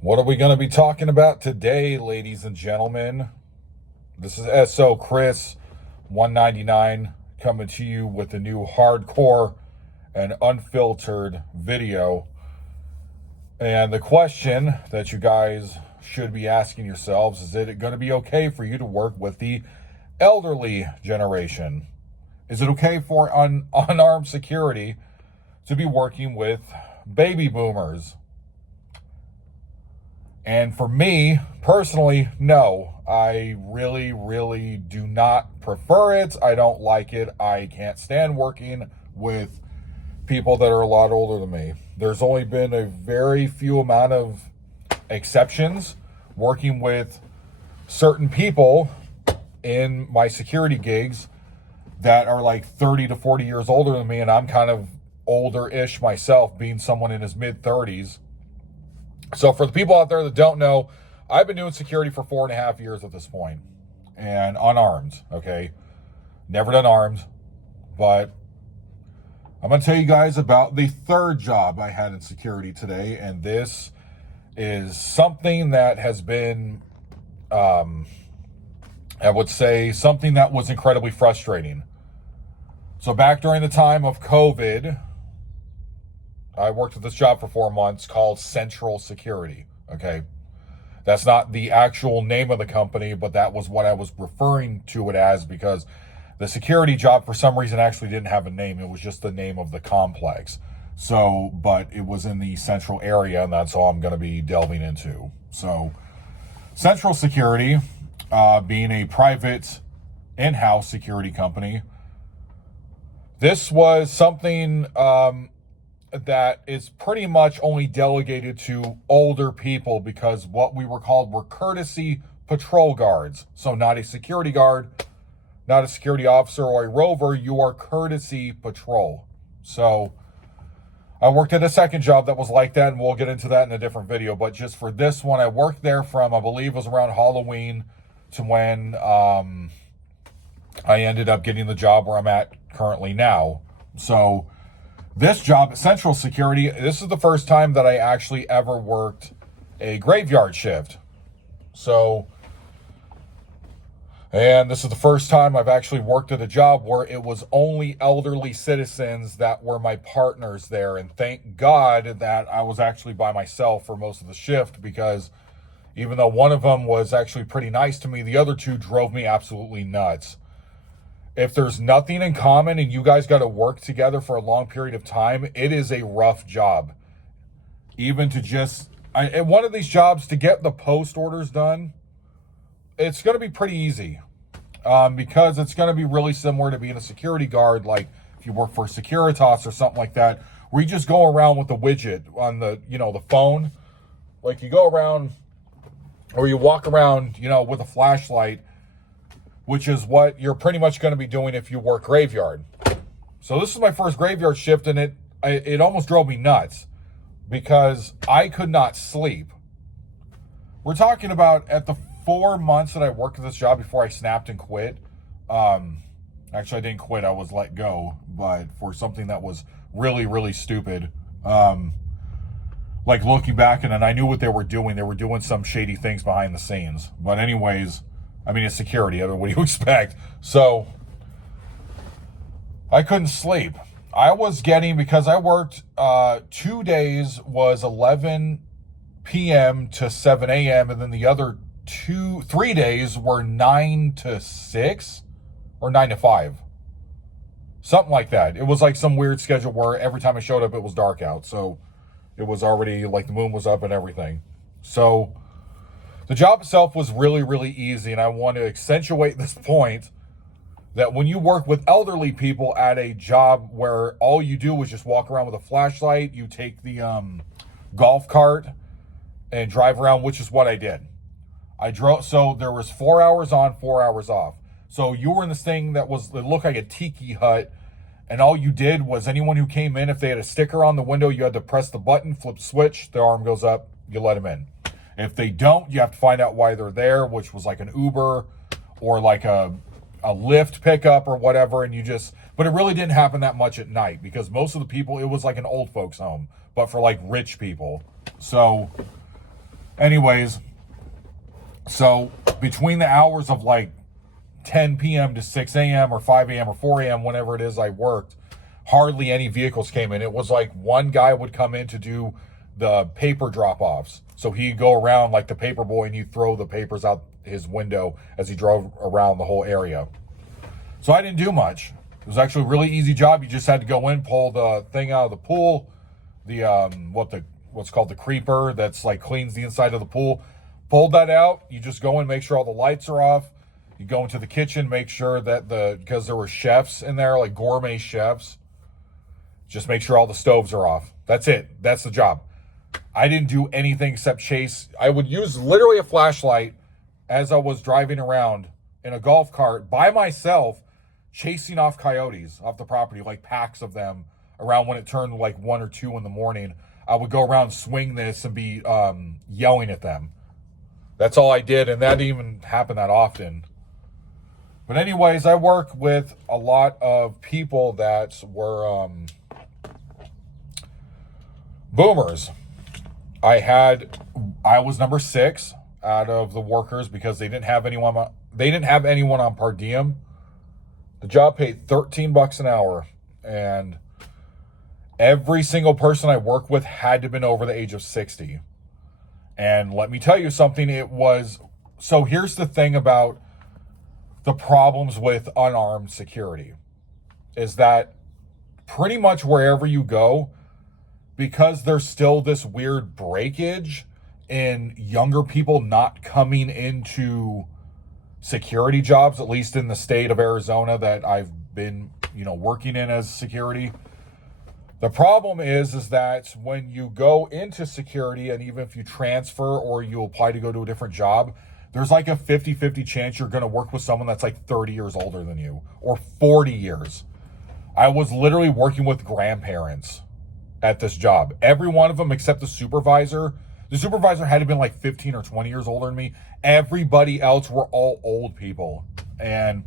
What are we going to be talking about today, ladies and gentlemen? This is SO Chris 199 coming to you with a new hardcore and unfiltered video. And the question that you guys should be asking yourselves is it going to be okay for you to work with the elderly generation? Is it okay for unarmed security to be working with baby boomers? And for me, personally, no. I really do not prefer it. I don't like it. I can't stand working with people that are a lot older than me. There's only been a very few amount of exceptions working with certain people in my security gigs that are like 30 to 40 years older than me, and I'm kind of older-ish myself, being someone in his mid-30s. So for the people out there that don't know, I've been doing security for 4.5 years at this point, and unarmed, okay? Never done armed, but I'm going to tell you guys about the third job I had in security today, and this is something that has been, I would say, something that was incredibly frustrating. So back during the time of COVID, I worked at this job for 4 months called Central Security, okay? That's not the actual name of the company, but that was what I was referring to it as because the security job, for some reason, actually didn't have a name. It was just the name of the complex. So, but it was in the central area, and that's all I'm going to be delving into. So, Central Security, being a private in-house security company, this was something that is pretty much only delegated to older people because what we were called were courtesy patrol guards. So not a security guard, not a security officer or a rover, you are courtesy patrol. So I worked at a second job that was like that, and we'll get into that in a different video. But just for this one, I worked there from, I believe it was around Halloween to when I ended up getting the job where I'm at currently now. So this job at Central Security, this is the first time that I actually ever worked a graveyard shift. So, and this is the first time I've actually worked at a job where it was only elderly citizens that were my partners there. And thank God that I was actually by myself for most of the shift, because even though one of them was actually pretty nice to me, the other two drove me absolutely nuts. If there's nothing in common and you guys got to work together for a long period of time, it is a rough job. Even to just, in one of these jobs, to get the post orders done, it's going to be pretty easy. Because it's going to be really similar to being a security guard, like if you work for Securitas or something like that, where you just go around with the widget on the, the phone. Like you go around, or you walk around, with a flashlight, which is what you're pretty much going to be doing if you work graveyard. So this is my first graveyard shift, and it almost drove me nuts because I could not sleep. We're talking about at the 4 months that I worked at this job before I snapped and quit. Actually, I didn't quit. I was let go, but for something that was really stupid. Like looking back, and I knew what they were doing. They were doing some shady things behind the scenes. But anyways, I mean, it's security. What do you expect? So I couldn't sleep. I was getting, because I worked 2 days was 11 p.m. to 7 a.m. And then the other 3 days were 9 to 6 or 9 to 5. Something like that. It was like some weird schedule where every time I showed up, it was dark out. So it was already like the moon was up and everything. So the job itself was really easy, and I want to accentuate this point that when you work with elderly people at a job where all you do is just walk around with a flashlight, you take the golf cart and drive around, which is what I did. I drove, so there was 4 hours on, 4 hours off. So you were in this thing that looked like a tiki hut, and all you did was anyone who came in, if they had a sticker on the window, you had to press the button, flip switch, their arm goes up, you let them in. If they don't, you have to find out why they're there, which was like an Uber or like a Lyft pickup or whatever. And but it really didn't happen that much at night because most of the people, it was like an old folks home, but for like rich people. So Anyways, so between the hours of like 10 p.m. to 6 a.m. or 5 a.m. or 4 a.m., whenever it is I worked, hardly any vehicles came in. It was like one guy would come in to do the paper drop-offs. So he'd go around like the paper boy and he'd throw the papers out his window as he drove around the whole area. So I didn't do much. It was actually a really easy job. You just had to go in, pull the thing out of the pool, the what's called the creeper that's like cleans the inside of the pool. Pulled that out. You just go in, make sure all the lights are off. You go into the kitchen, make sure that because there were chefs in there, like gourmet chefs, just make sure all the stoves are off. That's it. That's the job. I didn't do anything except chase. I would use literally a flashlight as I was driving around in a golf cart by myself, chasing off coyotes off the property, like packs of them around when it turned like 1 or 2 in the morning. I would go around, swing this, and be yelling at them. That's all I did, and that didn't even happen that often. But anyways, I work with a lot of people that were boomers. I was number 6 out of the workers because they didn't have anyone on per diem. The job paid $13 an hour, and every single person I worked with had to have been over the age of 60. And let me tell you something, so here's the thing about the problems with unarmed security, is that pretty much wherever you go, because there's still this weird breakage in younger people not coming into security jobs, at least in the state of Arizona that I've been, working in as security. The problem is that when you go into security, and even if you transfer or you apply to go to a different job, there's like a 50-50 chance you're going to work with someone that's like 30 years older than you or 40 years. I was literally working with grandparents at this job. Every one of them except the supervisor. The supervisor had to have been like 15 or 20 years older than me. Everybody else were all old people. And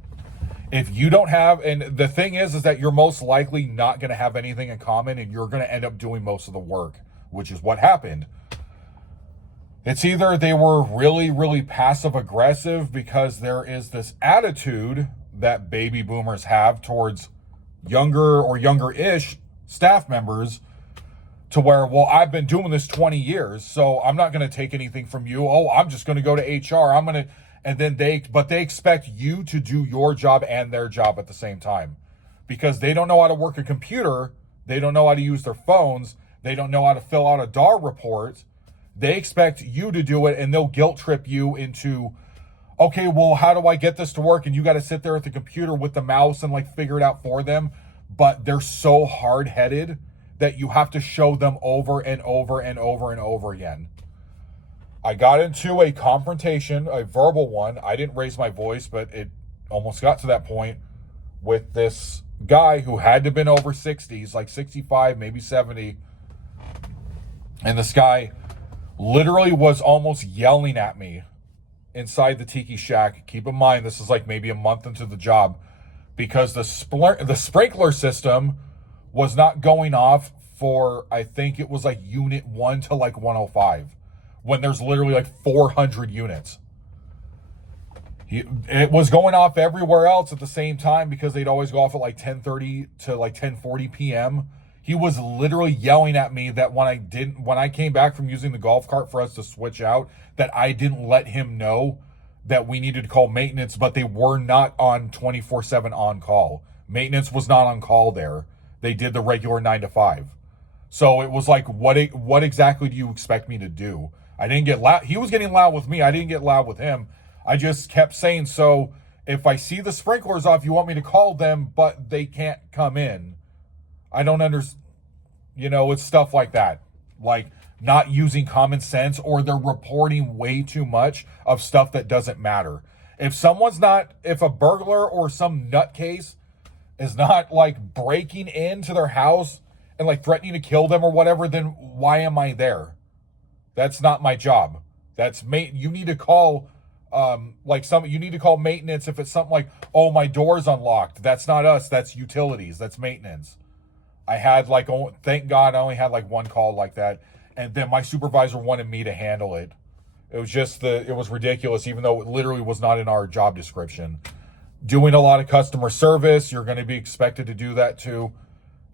if you don't have, and the thing is that you're most likely not going to have anything in common, and you're going to end up doing most of the work, which is what happened. It's either they were really, really passive aggressive because there is this attitude that baby boomers have towards younger or younger-ish staff members, to where, well, I've been doing this 20 years, so I'm not going to take anything from you. Oh, I'm just going to go to HR. And then they expect you to do your job and their job at the same time, because they don't know how to work a computer. They don't know how to use their phones. They don't know how to fill out a DAR report. They expect you to do it, and they'll guilt trip you into, okay, well, how do I get this to work? And you got to sit there at the computer with the mouse and like figure it out for them. But they're so hard-headed that you have to show them over and over and over and over again. I got into a confrontation, a verbal one. I didn't raise my voice, but it almost got to that point with this guy who had to have been over 60s, like 65, maybe 70. And this guy literally was almost yelling at me inside the Tiki Shack. Keep in mind, this is like maybe a month into the job, because the sprinkler system was not going off for, I think it was like unit 1 to like 105, when there's literally like 400 units. It was going off everywhere else at the same time, because they'd always go off at like 10:30 to like 10:40 p.m. He was literally yelling at me that when I came back from using the golf cart for us to switch out, that I didn't let him know that we needed to call maintenance, but they were not on 24/7 on call. Maintenance was not on call there. They did the regular 9 to 5. So it was like, what exactly do you expect me to do? I didn't get loud. He was getting loud with me. I didn't get loud with him. I just kept saying, so if I see the sprinklers off, you want me to call them, but they can't come in. I don't understand. It's stuff like that. Like not using common sense, or they're reporting way too much of stuff that doesn't matter. If a burglar or some nutcase is not like breaking into their house and like threatening to kill them or whatever, then why am I there? That's not my job. You need to call you need to call maintenance if it's something like, oh, my door's unlocked. That's not us. That's utilities. That's maintenance. I had thank God I only had like one call like that. And then my supervisor wanted me to handle it. It was just it was ridiculous, even though it literally was not in our job description. Doing a lot of customer service, you're going to be expected to do that too.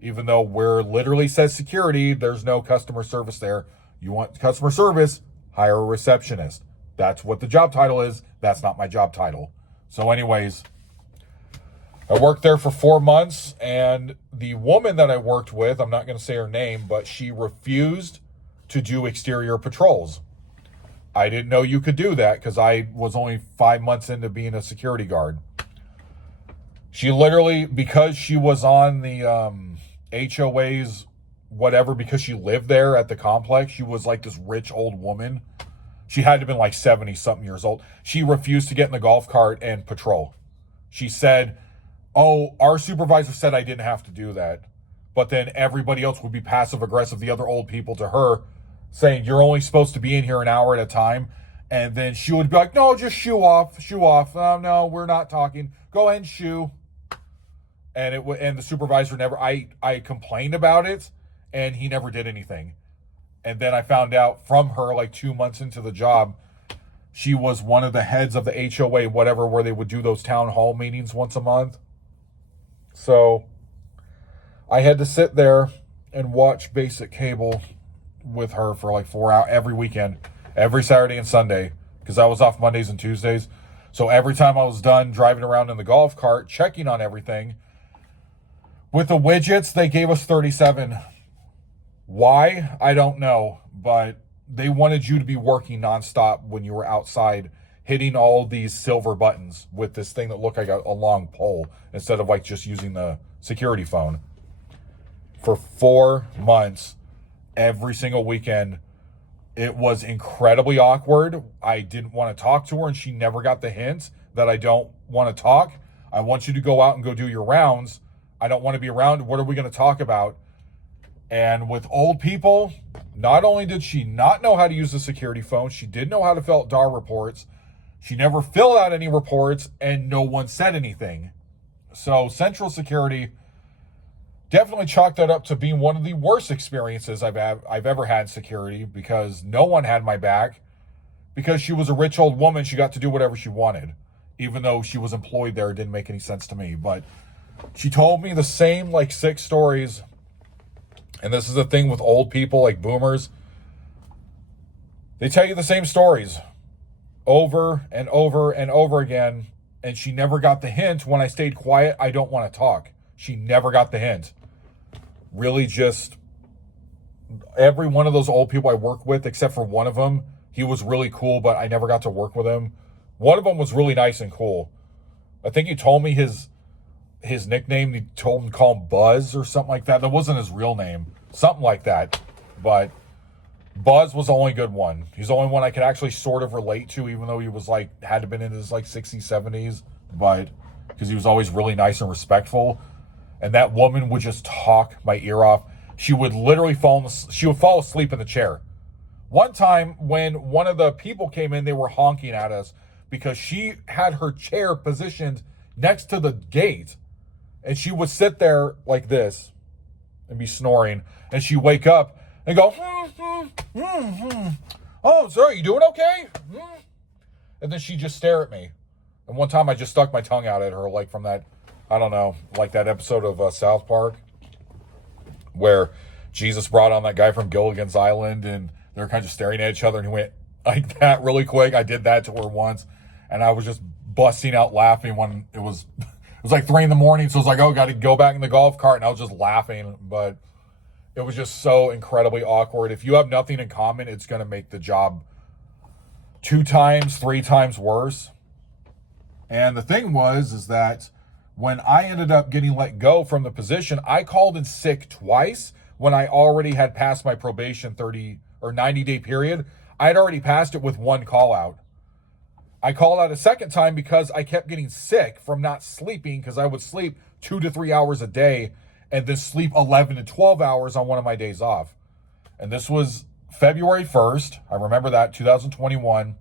Even though where literally says security, there's no customer service there. You want customer service, hire a receptionist. That's what the job title is. That's not my job title. So anyways, I worked there for 4 months, and the woman that I worked with, I'm not going to say her name, but she refused to do exterior patrols. I didn't know you could do that because I was only 5 months into being a security guard. She literally, because she was on the HOAs, whatever, because she lived there at the complex, she was like this rich old woman. She had to have been like 70-something years old. She refused to get in the golf cart and patrol. She said, oh, our supervisor said I didn't have to do that. But then everybody else would be passive-aggressive, the other old people, to her, saying, you're only supposed to be in here an hour at a time. And then she would be like, no, just shoo off. No, we're not talking. Go ahead and shoo. And the supervisor never, I complained about it, and he never did anything. And then I found out from her, like 2 months into the job, she was one of the heads of the HOA, whatever, where they would do those town hall meetings once a month. So I had to sit there and watch basic cable with her for like 4 hours every weekend, every Saturday and Sunday, because I was off Mondays and Tuesdays. So every time I was done driving around in the golf cart, checking on everything, with the widgets, they gave us 37. Why? I don't know, but they wanted you to be working nonstop when you were outside, hitting all these silver buttons with this thing that looked like a long pole instead of like just using the security phone. For 4 months, every single weekend, it was incredibly awkward. I didn't want to talk to her, and she never got the hint that I don't want to talk. I want you to go out and go do your rounds. I don't want to be around. What are we going to talk about? And with old people, not only did she not know how to use the security phone, she didn't know how to fill out DAR reports. She never filled out any reports, and no one said anything. So Central Security definitely chalked that up to being one of the worst experiences I've ever had in security, because no one had my back. Because she was a rich old woman, she got to do whatever she wanted. Even though she was employed there, it didn't make any sense to me. But she told me the same like 6 stories. And this is the thing with old people, like boomers. They tell you the same stories over and over and over again. And she never got the hint when I stayed quiet, I don't want to talk. She never got the hint. Really, just every one of those old people I worked with, except for one of them, he was really cool, but I never got to work with him. One of them was really nice and cool. I think he told me his nickname. He told him to call him Buzz or something like that. That wasn't his real name. Something like that. But Buzz was the only good one. He's the only one I could actually sort of relate to, even though he was like, had to have been in his like 60s, 70s. But because he was always really nice and respectful. And that woman would just talk my ear off. She would literally fall asleep in the chair. One time when one of the people came in, they were honking at us because she had her chair positioned next to the gate. And she would sit there like this and be snoring. And she'd wake up and go, oh, sir, you doing okay? And then she'd just stare at me. And one time I just stuck my tongue out at her, like from that, I don't know, like that episode of South Park where Jesus brought on that guy from Gilligan's Island and they were kind of just staring at each other, and he went like that really quick. I did that to her once, and I was just busting out laughing when it was like 3 a.m, so I was like, oh, got to go back in the golf cart, and I was just laughing, but it was just so incredibly awkward. If you have nothing in common, it's going to make the job 2 times, 3 times worse. And the thing is that when I ended up getting let go from the position, I called in sick twice when I already had passed my probation 30 or 90-day period. I had already passed it with 1 call out. I called out a second time because I kept getting sick from not sleeping, because I would sleep 2 to 3 hours a day and then sleep 11 to 12 hours on one of my days off. And this was February 1st. I remember that, 2021.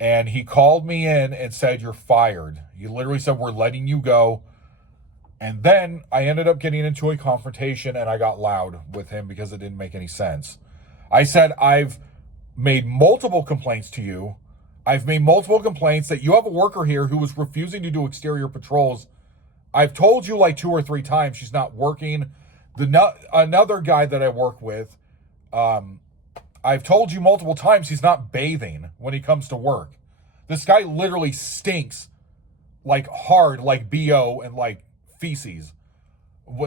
And he called me in and said, you're fired. He literally said, we're letting you go. And then I ended up getting into a confrontation, and I got loud with him because it didn't make any sense. I said, I've made multiple complaints to you. I've made multiple complaints that you have a worker here who was refusing to do exterior patrols. I've told you like 2 or 3 times she's not working. Another guy that I work with, I've told you multiple times he's not bathing when he comes to work. This guy literally stinks like hard, like BO and like feces.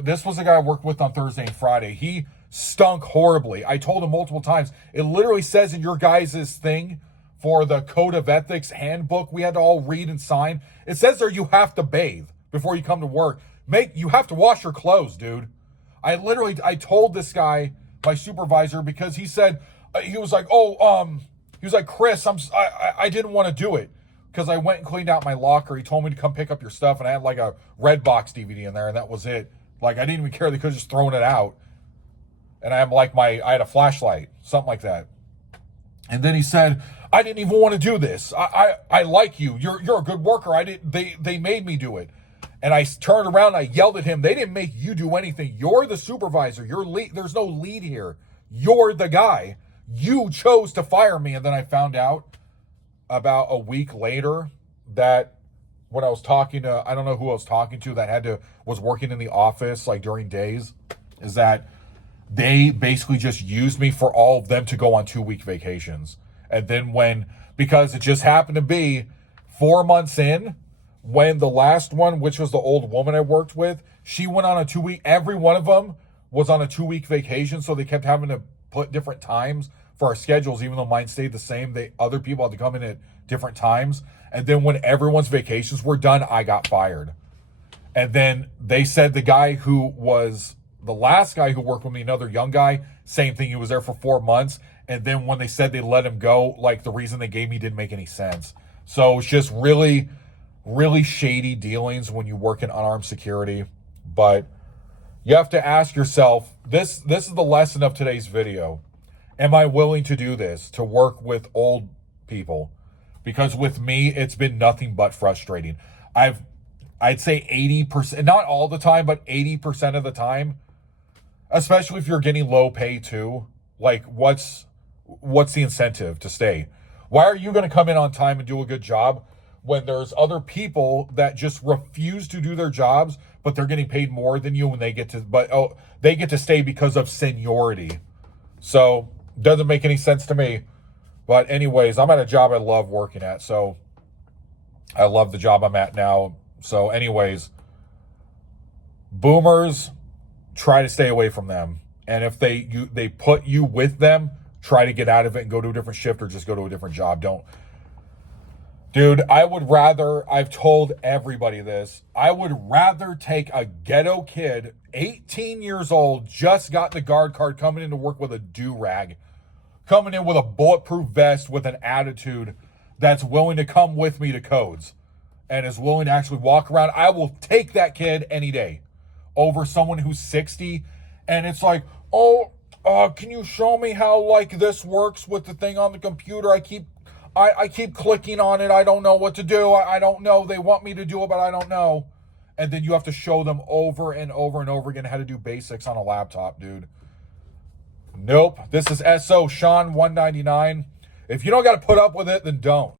This was the guy I worked with on Thursday and Friday. He stunk horribly. I told him multiple times. It literally says in your guys' thing for the Code of Ethics handbook we had to all read and sign, it says there you have to bathe before you come to work. You have to wash your clothes, dude. I told this guy, my supervisor, because he said, he was like, Chris, I didn't want to do it because I went and cleaned out my locker. He told me to come pick up your stuff, and I had like a Redbox DVD in there, and that was it. Like, I didn't even care. They could have just thrown it out. And I had a flashlight, something like that. And then he said, I didn't even want to do this. I like you. You're a good worker. They made me do it. And I turned around and I yelled at him. They didn't make you do anything. You're the supervisor. You're lead. There's no lead here. You're the guy. You chose to fire me. And then I found out about a week later that when I was talking to, I don't know who I was talking to that was working in the office like during days, is that they basically just used me for all of them to go on 2-week vacations. And then because it just happened to be 4 months in, when the last one, which was the old woman I worked with, she went on a 2-week, every one of them was on a 2-week vacation. So they kept having to put different times for our schedules, even though mine stayed the same. Other people had to come in at different times. And then when everyone's vacations were done, I got fired. And then they said the guy who was the last guy who worked with me, another young guy, same thing. He was there for 4 months. And then when they said they let him go, like the reason they gave me didn't make any sense. So it's just really, really shady dealings when you work in unarmed security. But you have to ask yourself, this is the lesson of today's video. Am I willing to do this, to work with old people? Because with me, it's been nothing but frustrating. I'd say 80%, not all the time, but 80% of the time, especially if you're getting low pay too, like what's the incentive to stay? Why are you going to come in on time and do a good job when there's other people that just refuse to do their jobs, but they're getting paid more than you when they get to stay because of seniority? So doesn't make any sense to me. But anyways, I'm at a job I love working at. So I love the job I'm at now. So anyways, boomers, try to stay away from them. And if they put you with them, try to get out of it and go to a different shift or just go to a different job. Dude, I've told everybody this, I would rather take a ghetto kid, 18 years old, just got the guard card, coming into work with a do-rag, coming in with a bulletproof vest with an attitude, that's willing to come with me to codes and is willing to actually walk around. I will take that kid any day over someone who's 60 and it's like, can you show me how like this works with the thing on the computer? I keep clicking on it. I don't know what to do. I don't know. They want me to do it, but I don't know. And then you have to show them over and over and over again how to do basics on a laptop, dude. Nope. This is SO Sean 199. If you don't got to put up with it, then don't.